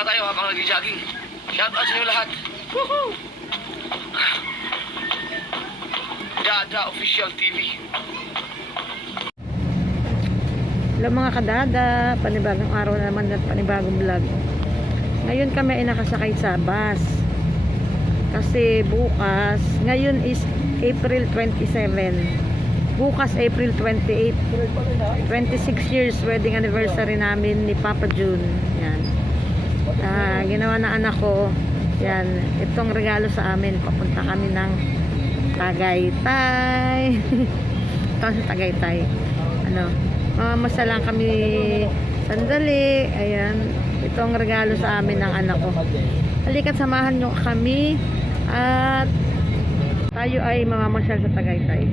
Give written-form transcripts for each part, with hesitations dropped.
nga tayo habang nag-jogging. Shout out sa inyo lahat. Woohoo! Dada Official TV. Hello mga kadada, panibagong araw na naman at panibagong vlog. Ngayon kami ay nakasakay sa bus. Kasi bukas, ngayon is April 27. Bukas April 28. 26 years wedding anniversary namin ni Papa June. Yan. Ginawa na anak ko. Yan, itong regalo sa amin. Papunta kami ng Tagaytay. Ito sa Tagaytay. Mamamasa lang kami sandali. Ayan, itong regalo sa amin ng anak ko. Halika't samahan nyo kami at tayo ay mamamasyal sa Tagaytay.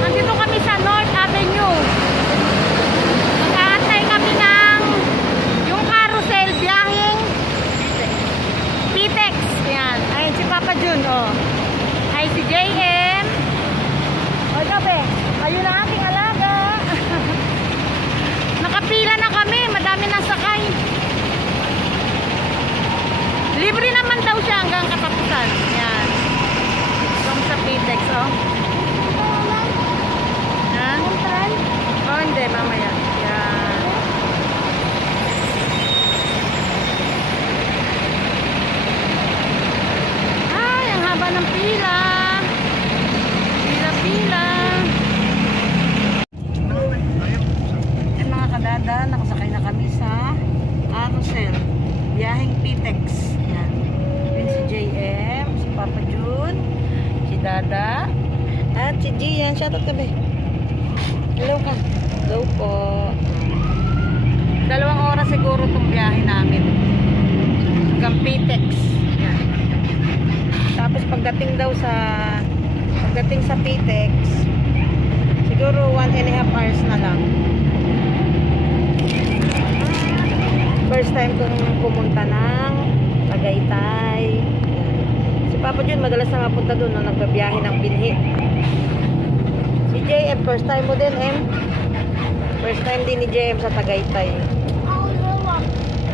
Nandito kami sa North Avenue. Mag-aantay kami ng yung carousel biyaheng Pitex. Yan. Ayun si Papa June. Ay si JM. Gabi. Ayun ang aking alaga. Nakapila na kami. Madami nang sakay. Libre naman daw siya hanggang katapusan. Yan. Itong sa Pitex. Hindi, mamaya. Yan. Ay, ang haba ng pila. Pila-pila. Yan mga kadada, nakasakay na kami sa carousel. Biyaheng Pitex. Yan. Yun si JM, si Papa June, si Dada, at si Gian. Shoutout ka ba? Hello ka. Hello po. 2 oras siguro itong biyahe namin hanggang Pitex. Yan. Tapos pagdating sa Pitex siguro 1.5 hours na lang. First time kong pumunta ng Tagaytay. Si Papa Jun madalas na mapunta doon nung nagbabiyahe ng binhi. Si JM first time mo din, First time din ni JM sa Tagaytay.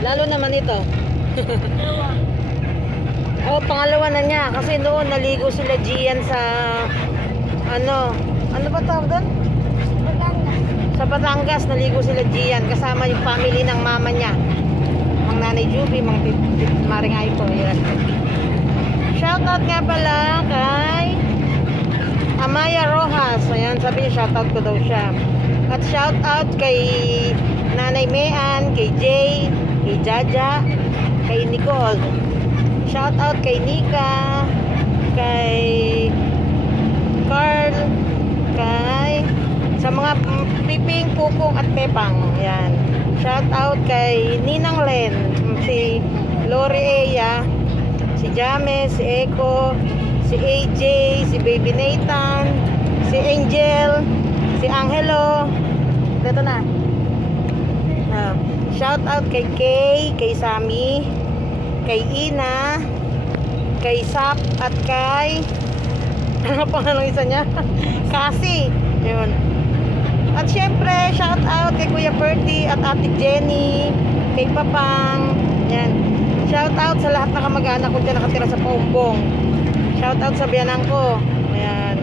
Lalo naman ito. Pangalawa na niya. Kasi noon naligo sila Gian sa ano ba tawag doon? Sa Batangas naligo sila Gian kasama yung family ng mama niya. Mang Nanay Juby, Mang Maringay po. Shoutout nga pala kay Amaya Rojas. Ayan, sabi niya shoutout ko daw siya. At shout out kay Nanay Mean, kay Jay, kay Jaja, kay Nicole. Shout out kay Nika, kay Carl, sa mga Piping, Pupong at Pepang. Yan. Shout out kay Ninang Len, si Lori Eya, si James, si Eko, si AJ, si Baby Nathan, si Angel, si Angelo. Dito na. Shout out kay Kay, kay Sammy, kay Ina, kay Sap at kay ano pa nga isa niya? Kasi. Yun. At syempre, shout out kay Kuya Bertie at Ate Jenny, kay Papang. Yan. Shout out sa lahat ng kamag-anak ko dyan nakatira sa Paumbong. Shout out sa biyanan ko. Ayan.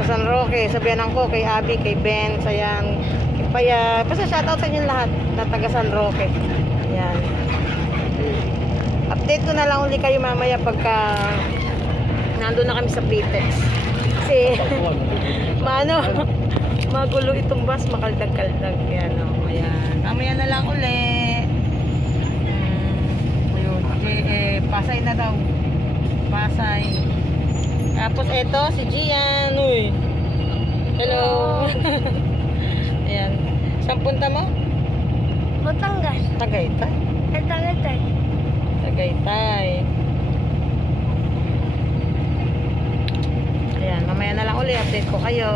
Sa San Roque, sa biyanan ko, kay Abby, kay Ben, ayan, kay Paya. Basta shoutout sa inyo lahat na taga San Roque. Ayan. Update ko na lang ulit kayo mamaya pagka nandun na kami sa Pitex. Kasi magulo itong bus, makaldag-kaldag. Ayan, ayan. Mamaya na lang ulit. Pasay na daw. Pasay. Tapos eto, si Gian. Uy. Hello. Ayan. Saan punta mo? Batangas. Tagaytay. Tagaytay. Tagaytay. Ayan, mamaya na lang uli. Update ko kayo.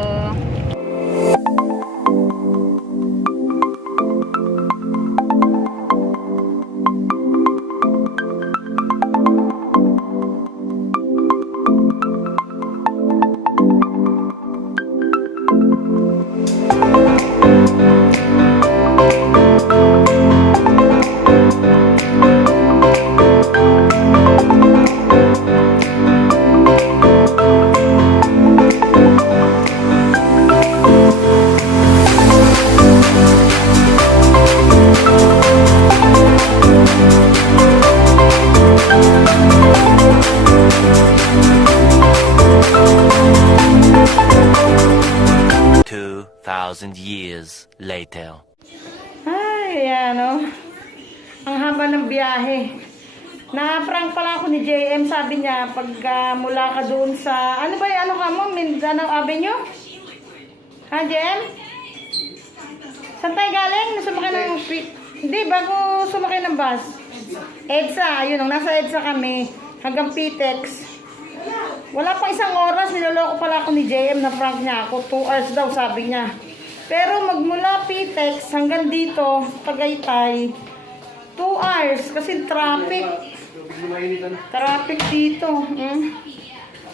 Years later. Ay, ayan o. Ang haba ng biyahe. Na-prank pala ako ni JM. Sabi niya, pag mula ka doon sa... Ano ba yung ano ka mo? Mindanao Avenue? Ha, JM? Saan tayo galing? Sumakay ng... Hindi, bago sumakay ng bus. EDSA. Ayun, nasa EDSA kami. Hanggang PTEX. Wala pa isang oras. Niloloko pala ako ni JM na prank niya ako. 2 hours daw, sabi niya. Pero magmula PTEX hanggang dito, Tagaytay, 2 hours. Kasi traffic. Traffic dito.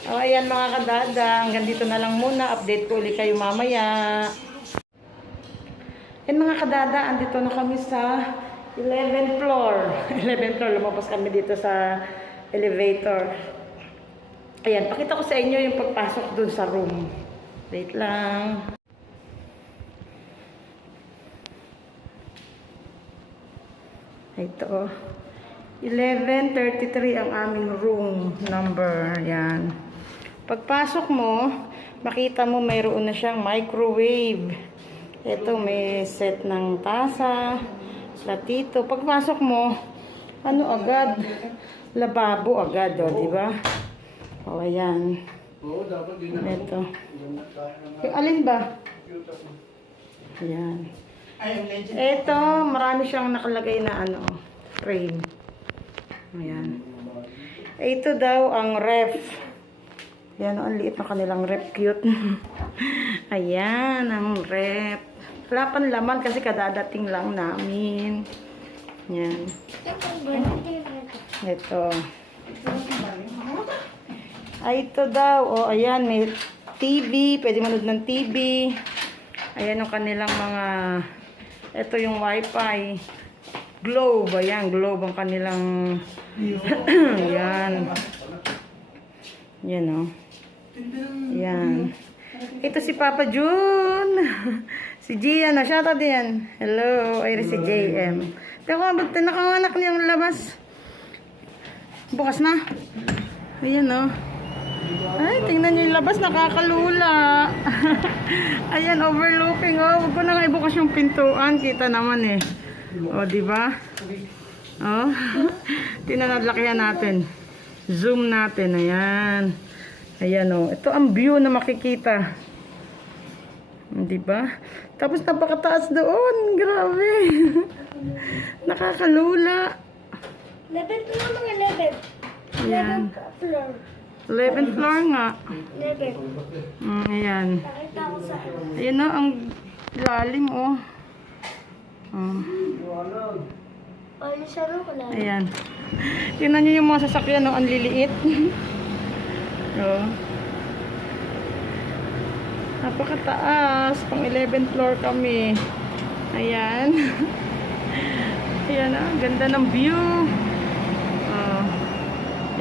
O, ayan mga kadada. Hanggang dito na lang muna. Update ko ulit kayo mamaya. Ayan mga kadada. Andito na kami sa 11th floor. 11th floor. Lumabas kami dito sa elevator. Ayan. Pakita ko sa inyo yung pagpasok dun sa room. Wait lang. Ito, 1133 ang aming room number. Yan. Pagpasok mo, makita mo mayroon na siyang microwave. Ito, may set ng tasa, platito. Pagpasok mo, ano agad? Lababo agad, o, diba? O, ayan. Ito. Yung alin ba? Ayan. Ito, marami siyang nakalagay na ano, frame. Ayan. Ito daw ang ref. Ayan, ang liit na kanilang ref. Cute. Ayan, ang ref. Wala pang laman kasi kadadating lang namin. Ayan. Ito. Ay, ito daw. O, ayan, may TV. Pwede manood ng TV. Ayan yung kanilang mga... Ito yung wifi. Globe. Ayan, globe ang kanilang... Ayan. Ayan, o. Ayan. Ito si Papa June. Si Gian. Shoutout din. Hello. Ay, si JM. Pero ba't nakanganak niyang labas? Bukas na. Ayan, o. Ay, tingnan niyo yung labas, nakakalula. Ayan, overlooking. Oh, huwag ko na nga ibukas yung pintuan. Kita naman eh. Oh, di ba? Oh. Tinanadlakihan natin. Zoom natin. Ayan. Ayan, oh. Ito ang view na makikita. Di ba? Tapos napakataas doon. Grabe. Nakakalula. 11 na mga 11. Ayan. 11th floor. 11th floor nga. 11. Ayan. Nakita ko sa Ayan na, ang lalim, oh. Oh. Ano siya no? Wala. Ayan. Tingnan nyo yung mga sasakyan, oh. Ang liliit. Oh. Napakataas. Pang 11th floor kami. Ayan. Ayan, ah. Ganda ng view. Oh.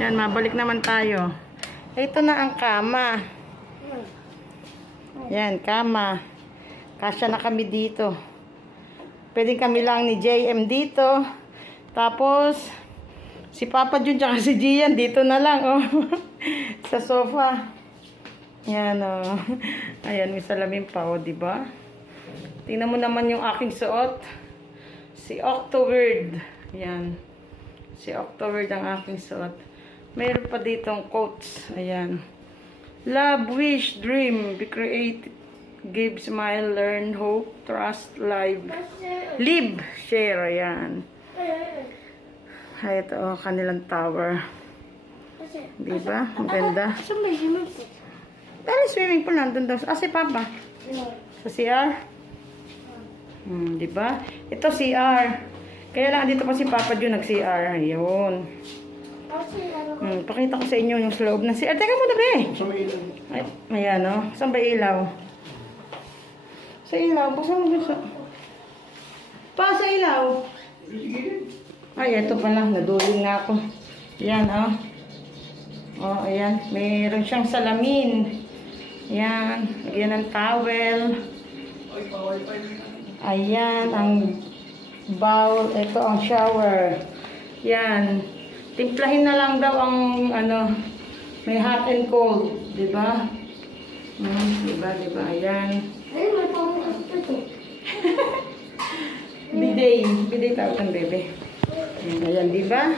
Ayan, mabalik naman tayo. Ito na ang kama. Yan, kama. Kasya na kami dito. Pwede kami lang ni JM dito. Tapos, si Papa Jun tsaka si Gian dito na lang, oh. Sa sofa. Yan, oh. Ayan, may salamin pa, oh, diba? Tingnan mo naman yung aking suot. Si Octobird. Yan. Si October ang aking suot. Mayroon pa ditong quotes. Ayan. Love, wish, dream, be creative, give, smile, learn, hope, trust, live. Live, share. Ayan. Ay, ito, kanilang tower. Diba? Ang ganda. Saan may swimming pool? Pero swimming pool nandun daw. Ah, si Papa. Sa CR? Diba? Ito CR. Kaya lang dito pa si Papa Jun nag-CR. Ayun. Pakita ko sa inyo yung sa loob ng CR. Teka muna, be. Ay, ayan, oh. Saan ba ilaw? Sa ilaw. Buksan mo gusto. Pa, sa ilaw. Ay, ito pala. Naduling na ako. Ayan, oh. Oh, ayan. Mayroon siyang salamin. Ayan. Lagyan ng towel. Ayan, ang bowl. Ito ang shower. Ayan. Timplahin na lang daw ang, ano, may hot and cold. Diba? Diba? Ayan. Ay, may pangukas pa ito. Bidet. Bidet tawag ng bebe. Ayan, diba?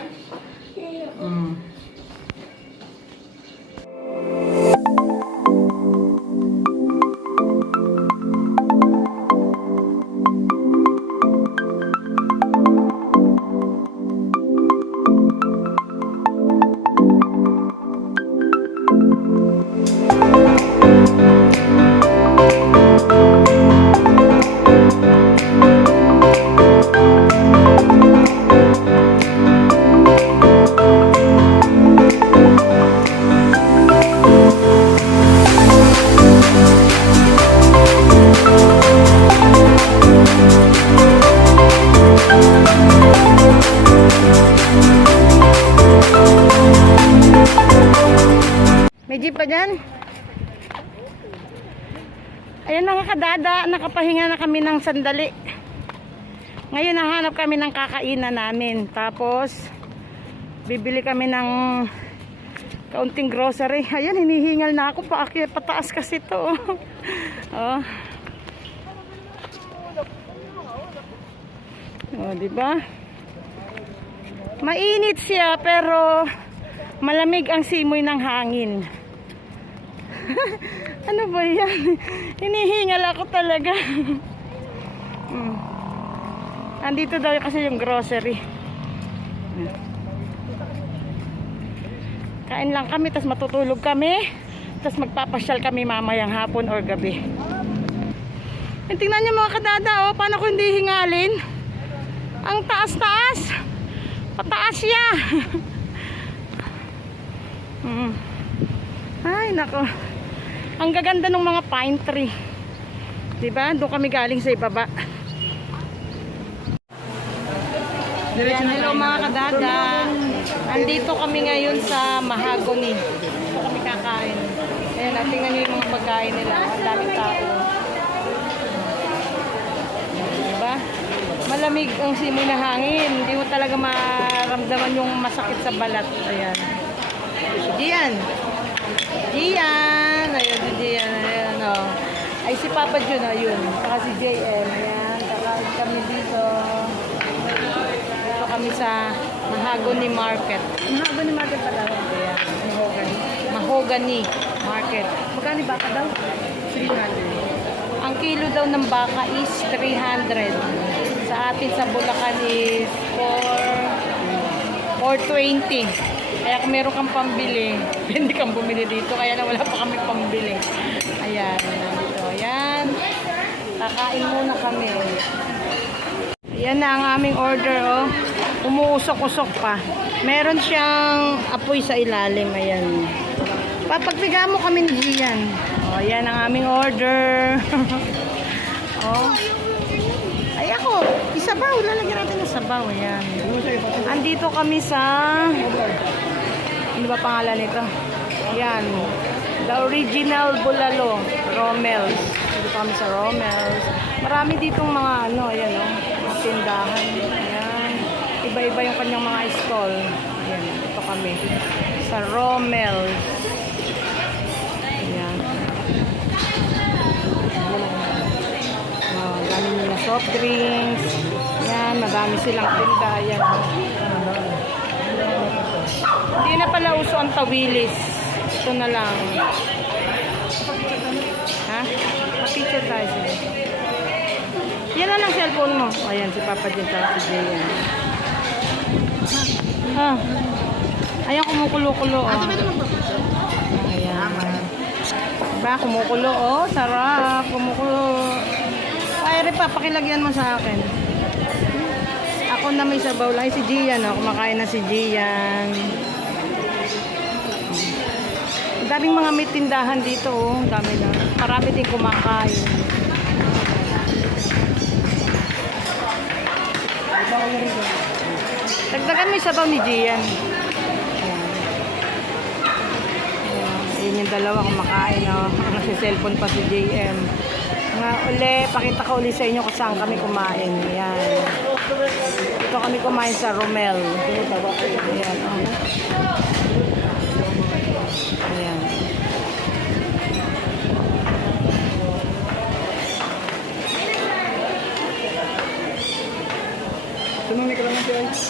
May jeep pa dyan? Ayan mga kadada, nakapahinga na kami ng sandali. Ngayon nahanap kami ng kakainan namin. Tapos, bibili kami ng kaunting grocery. Ayan, hinihingal na ako. Pataas kasi to. Oh. Oh, diba? Mainit siya pero malamig ang simoy ng hangin. Ano ba yan? Hinihingal ako talaga. Andito daw kasi yung grocery. Kain lang kami, tas matutulog kami, tas magpapasyal kami mamayang hapon or gabi. And tingnan niyo mga kadada, oh, paano ko hindi hingalin? Ang taas-taas. Pataas siya. Ay, nako. Ang gaganda ng mga pine tree. Diba? Doon kami galing sa ibaba. Ayan, hello mga kadada. Andito kami ngayon sa Mahogany. Dito kami kakain. Ayan, tingnan nyo yung mga pagkain nila. Ang daming tao. Diba? Malamig ang simoy na hangin. Hindi mo talaga maramdaman yung masakit sa balat. Ayan. Diyan. Ayun, si Diyan. Ayan, oh. Ay, si Papa Jun, ayun. Saka si JM. Ayan, kakain kami dito. Dito kami sa Mahogany Market. Mahogany Market pala. Ayan, Mahogany Market. Magkano baka daw? 300. Ang kilo daw ng baka is 300. Sa atin sa Bulacan is 420. Kaya kung meron kang pambili, hindi kang bumili dito. Kaya na wala pa kami pambili. Ayan, nandito. Ayan. Kakain muna kami. Ayan na ang aming order, oh. Umuusok-usok pa. Meron siyang apoy sa ilalim. Ayan. Papagpiga mo kami ni Gian. Oh, ayan ang aming order. Oh. Ay ako, isabaw. Lalagyan natin ng sabaw. Ayan. Andito kami sa... Ano ba pangalan nito? Yan. The Original Bulalo. Romel's. Dito kami sa Romel's. Marami ditong mga ano, ayan o. Mga tindahan. Ayan. Iba-iba yung kanyang mga stall. Ayan. Ito kami. Sa Romel's. Ayan. Oh, dami nila soft drinks. Ayan. Madami silang tinda. Ayan. pala uso ang tawilis. Ito na lang. Ha? Pa-picture tayo sila. Yan na lang cellphone mo. Ayan, si Papa din tayo, si Jay. Ah. Ayan, kumukulo-kulo. Oh. Ayan. Diba, kumukulo. Oh, sarap. Kumukulo. Ay, Repa, pakilagyan mo sa akin. Ako na may sabaw lang. Si Gian, oh. Kumakain na si Gian. Ang daming mga may tindahan dito, oh. Ang dami na. Marami din kumakain. Dagdagan mo yung sabaw ni Gian. Yun yung dalawa kumakain, oh. Nasa-cellphone pa si JM. Nga uli, pakita ko uli sa inyo kung saan kami kumain. Ayan. Dito kami kumain sa Romel. Ayan, oh. Ayan.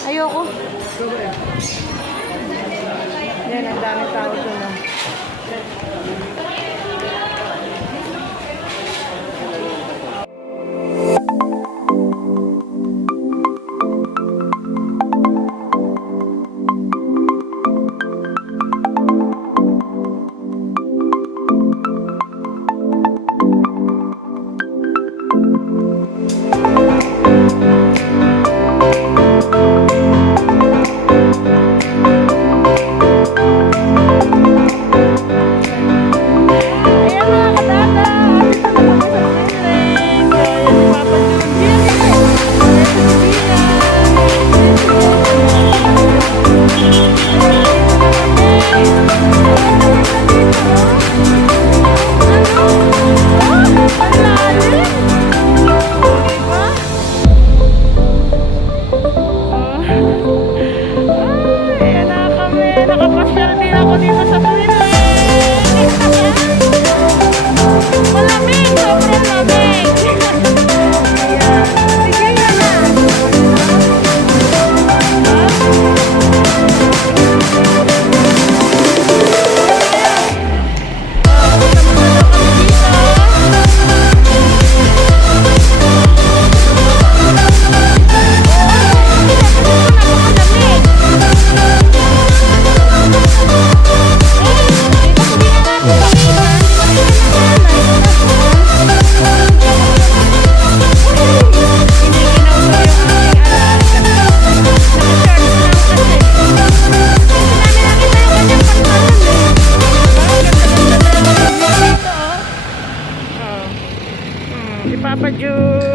Ayoko. Yan, ang dami tao doon. Oh. Si Papa Jun.